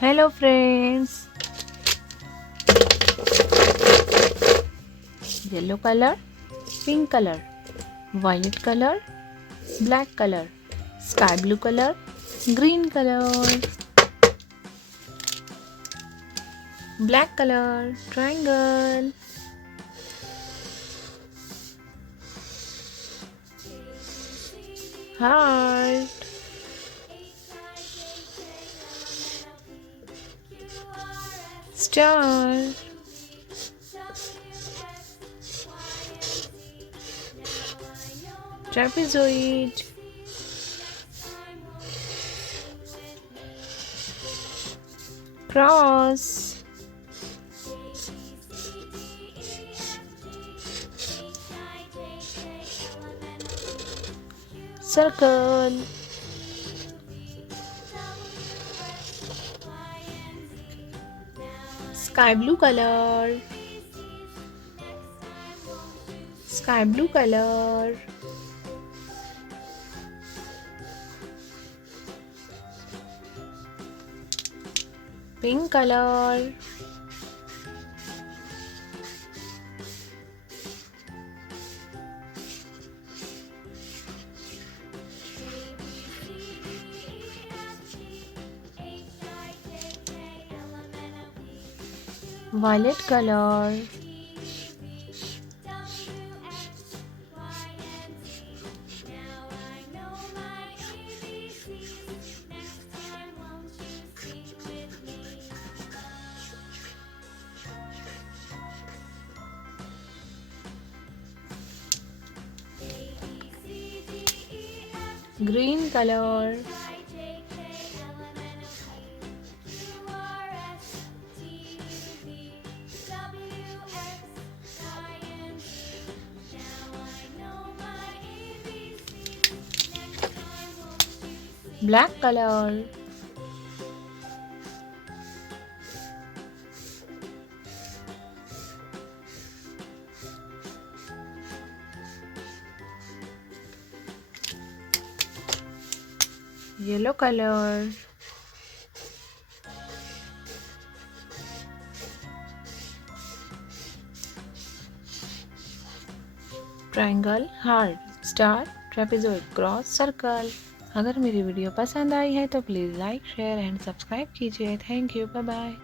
Hello friends. Yellow color, pink color, violet color, black color, sky blue color, green color, black color, triangle, heart, star, trapezoid, cross, circle, sky blue color, sky blue color, pink color, violet color, green color, black color, yellow color, triangle, heart, star, trapezoid, cross, circle। अगर मेरी video पसंद आई है तो please like share and subscribe कीजिए। Thank you, bye bye.